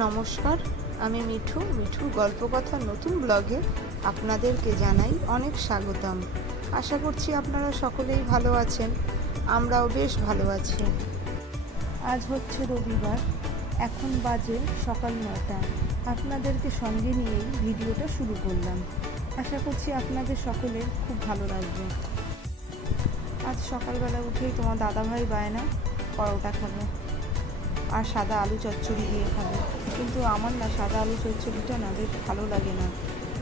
নমস্কার, আমি মিঠুর গল্পকথার নতুন ব্লগে আপনাদেরকে জানাই অনেক স্বাগতম। আশা করছি আপনারা সকলেই ভালো আছেন, আমরাও বেশ ভালো আছি। আজ হচ্ছে রবিবার, এখন বাজে সকাল 9টা। আপনাদেরকে সঙ্গে নিয়েই ভিডিওটা শুরু করলাম। আশা করছি আপনাদের সকলের খুব ভালো লাগবে। আজ সকালবেলা উঠেই তোমার দাদাভাই বায়না পরোটা খাবে আর সাদা আলু চচ্চড়ি দিয়ে খাবে, কিন্তু আমার না সাদা আলু চচ্চড়িটা না বেশ ভালো লাগে না,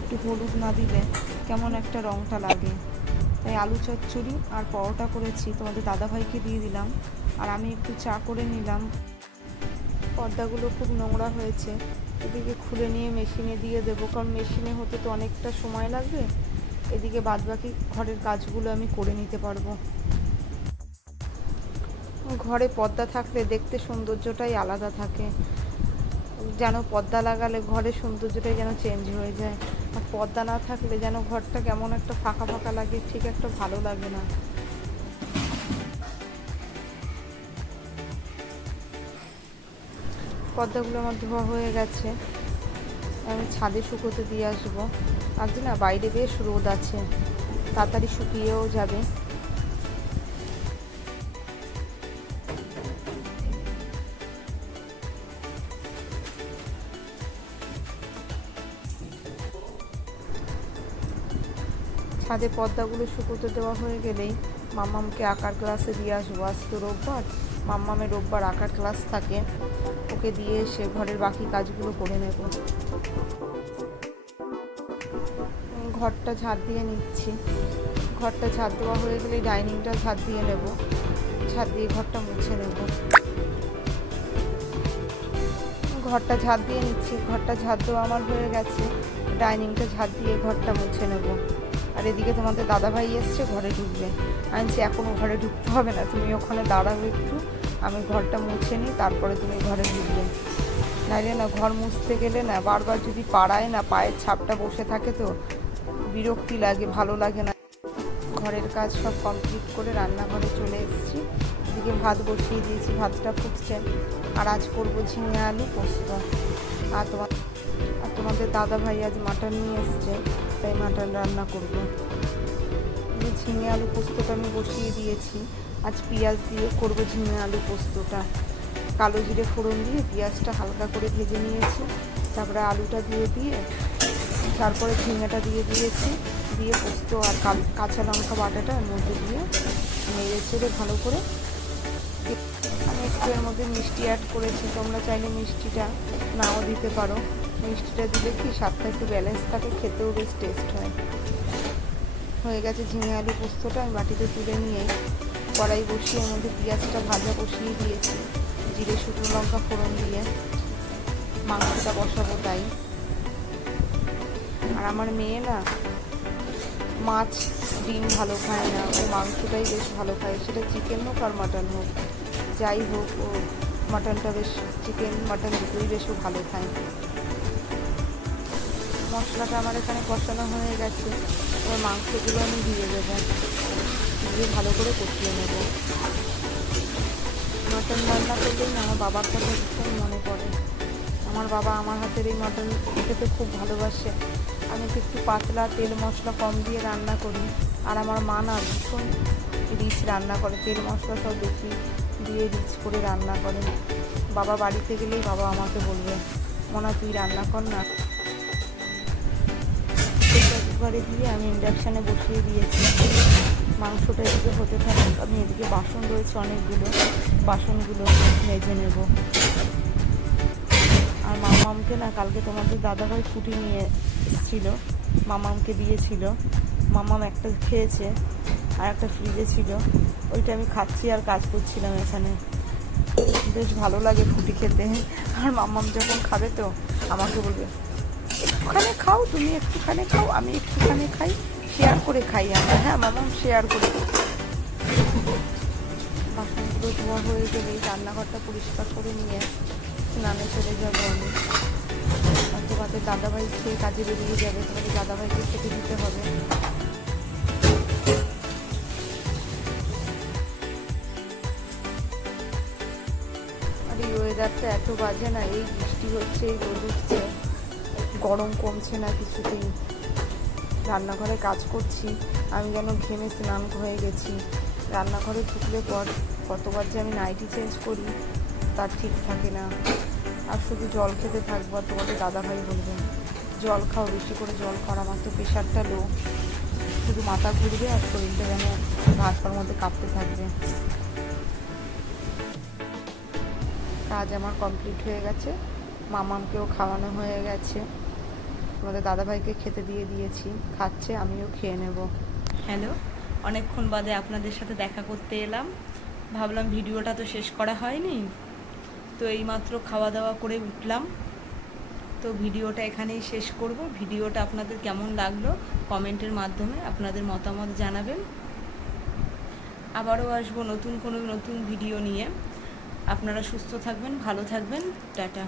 একটু হলুদ না দিলে কেমন একটা রঙটা লাগে। তাই আলু চচ্চড়ি আর পরোটা করেছি, তোমাদের দাদাভাইকে দিয়ে দিলাম, আর আমি একটু চা করে নিলাম। পর্দাগুলো খুব নোংরা হয়েছে, এদিকে খুলে নিয়ে মেশিনে দিয়ে দেবো, কারণ মেশিনে হতে তো অনেকটা সময় লাগবে। এদিকে বাদবাকি ঘরের কাজগুলো আমি করে নিতে পারবো। ঘরে পর্দা থাকলে দেখতে সৌন্দর্যটাই আলাদা থাকে, যেন পর্দা লাগালে ঘরের সৌন্দর্যটাই যেন চেঞ্জ হয়ে যায়। আর পর্দা না থাকলে যেন ঘরটা কেমন একটা ফাঁকা ফাঁকা লাগে, ঠিক একটা ভালো লাগে না। পর্দাগুলো আমার ধোয়া হয়ে গেছে, আমি ছাদে শুকোতে দিয়ে আসবো। আজ না বাইরে বেশ রোদ আছে, তাড়াতাড়ি শুকিয়েও যাবে। ছাদে পর্দাগুলো শুকোতে দেওয়া হয়ে গেলেই মাম্মামকে আঁকার ক্লাসে দিয়ে আসবো। আজ তো রোববার, মাম্মামের রোববার আঁকার ক্লাস থাকে, ওকে দিয়ে এসে ঘরের বাকি কাজগুলো করে নেব। ঘরটা ঝাড় দিয়ে নিচ্ছি, ঘরটা ঝাড় দেওয়া হয়ে গেলে ডাইনিংটা ঝাড় দিয়ে নেব, ঝাড় দিয়ে ঘরটা মুছে নেব। ঘরটা ঝাড় দিয়ে নিচ্ছি, ঘরটা ঝাড় দেওয়া আমার হয়ে গেছে, ডাইনিংটা ঝাড় দিয়ে ঘরটা মুছে নেব। আর এদিকে তোমাদের দাদাভাই এসছে, ঘরে ঢুকবে। আনছি এখনও ঘরে ঢুকতে হবে না, তুমি ওখানে দাঁড়াবে একটু, আমি ঘরটা মুছে নিই, তারপরে তুমি ঘরে ঢুকবে। নাইলে না ঘর মুছতে গেলে না বারবার যদি পাড়ায় না পায়ের ছাপটা বসে থাকে তো বিরক্তি লাগে, ভালো লাগে না। ঘরের কাজ সব কমপ্লিট করে রান্নাঘরে চলে এসেছি। এদিকে ভাত বসিয়ে দিয়েছি, ভাতটা ফুটছে। আর আজ করবো ঝিঙে আলু পোস্ত। আর তোমাদের দাদাভাই আজ মাটন নিয়ে এসছে, তাই মাটন রান্না করবো। ঝিঙে আলু পোস্তটা আমি বসিয়ে দিয়েছি। আজ পেঁয়াজ দিয়ে করবো ঝিঙে আলু পোস্তটা। কালো জিরে ফোড়ন দিয়ে পেঁয়াজটা হালকা করে ভেজে নিয়েছি, তারপরে আলুটা দিয়ে তারপরে ঝিঙেটা দিয়ে দিয়েছি, দিয়ে পোস্ত আর কাঁচা লঙ্কা বাটাটা এর মধ্যে দিয়ে নেড়ে চেড়ে ভালো করে। আমি একটু এর মধ্যে মিষ্টি অ্যাড করেছি, তোমরা চাইলে মিষ্টিটা নাও দিতে পারো। মিষ্টিটা দিলে কি স্বাদটা একটু ব্যালেন্স থাকে, খেতেও বেশ টেস্ট হয়। হয়ে গেছে ঝিঙে আলু পোস্তটা, আমি বাটিতে তুলে নিয়ে কড়াই বসিয়ে এর মধ্যে পেঁয়াজটা ভাজা বসিয়ে দিয়েছি, জিরে শুকনো লঙ্কা ফোড়ন দিয়ে মাংসটা বসাবো। তাই আর আমার মেয়ে না মাছ ডিম ভালো খায় না, ও মাংসটাই বেশ ভালো খায়, সেটা চিকেন হোক আর মাটন হোক, যাই হোক ও মাটনটা বেশ, চিকেন মাটন দুটোই বেশ ও ভালো খায়। মশলাটা আমার এখানে কষানো হয়ে গেছে, ওর মাংসগুলো আমি দিয়ে দেবো, দিয়ে ভালো করে কষিয়ে নেব। মাটন রান্না করলেই না আমার বাবার কথা ভীষণ মনে পড়ে। আমার বাবা আমার হাতের এই মাটন খেতে খুব ভালোবাসে। আমি একটু পাতলা তেল মশলা কম দিয়ে রান্না করি, আর আমার মা না ভীষণ রিচ রান্না করে, তেল মশলা সব বেশি দিয়ে রিচ করে রান্না করে। বাবা বাড়িতে গেলেই বাবা আমাকে বলবে, মনা তুই রান্না কর না। একবারে দিয়ে আমি ইন্ডাকশানে বসিয়ে দিয়েছি, মাংসটা এদিকে হতে থাকে, আমি এদিকে বাসন রয়েছে অনেকগুলো, বাসনগুলো মেজে নেব। আর মামামকে না কালকে তোমাদের দাদাভাই ছুটি নিয়ে এসেছিল, মামামকে দিয়েছিল, মামাম একটা খেয়েছে আর একটা ফ্রিজে ছিল, ওইটা আমি খাচ্ছি আর কাজ করছিলাম এখানে। বেশ ভালো লাগে ফুটি খেতে। আর মামাম যখন খাবে তো আমাকে বলবে, একটুখানি খাও, তুমি একটুখানি খাও, আমি একটুখানি খাই, শেয়ার করে খাই আমরা। হ্যাঁ মামাম শেয়ার করে। বাসনগুলো ধোয়া হয়ে গেলেই রান্নাঘরটা পরিষ্কার করে নিয়ে স্নানে চলে যাবো আমি। আর তোমাদের দাদাভাই খেয়ে কাজে বেরিয়ে যাবে, তোমাদের দাদাভাইকে খেতে দিতে হবে। আর এই ওয়েদারটা এত বাজে না, এই বৃষ্টি হচ্ছে, এই রোদ উঠছে, গরম কমছে না কিছুতেই। রান্নাঘরে কাজ করছি, আমি যেন ঘেমে স্নান হয়ে গেছি। রান্নাঘরে ঢুকলে পর কতবার যে আমি নাইটি চেঞ্জ করি তার ঠিক থাকে না। আর শুধু জল খেতে থাকবো, আর তোমাদের দাদাভাই বলবে জল খাও, বেশি করে জল খাও। আমার তো প্রেশারটা লো, শুধু মাথা ঘুরবে আর শরীরটা যেন হাত পার মধ্যে কাঁপতে থাকবে। কাজ আমার কমপ্লিট হয়ে গেছে, মামামকেও খাওয়ানো হয়ে গেছে, আমাদের দাদাভাইকে খেতে দিয়ে দিয়েছি, খাচ্ছে, আমিও খেয়ে নেব। হ্যালো, অনেকক্ষণ বাদে আপনাদের সাথে দেখা করতে এলাম। ভাবলাম ভিডিওটা তো শেষ করা হয়নি, তো এইমাত্র খাওয়া দাওয়া করে উঠলাম, তো ভিডিওটা এখানেই শেষ করব। ভিডিওটা আপনাদের কেমন লাগলো কমেন্টের মাধ্যমে আপনাদের মতামত জানাবেন। আবারও আসবো নতুন ভিডিও নিয়ে। আপনারা সুস্থ থাকবেন, ভালো থাকবেন, টাটা।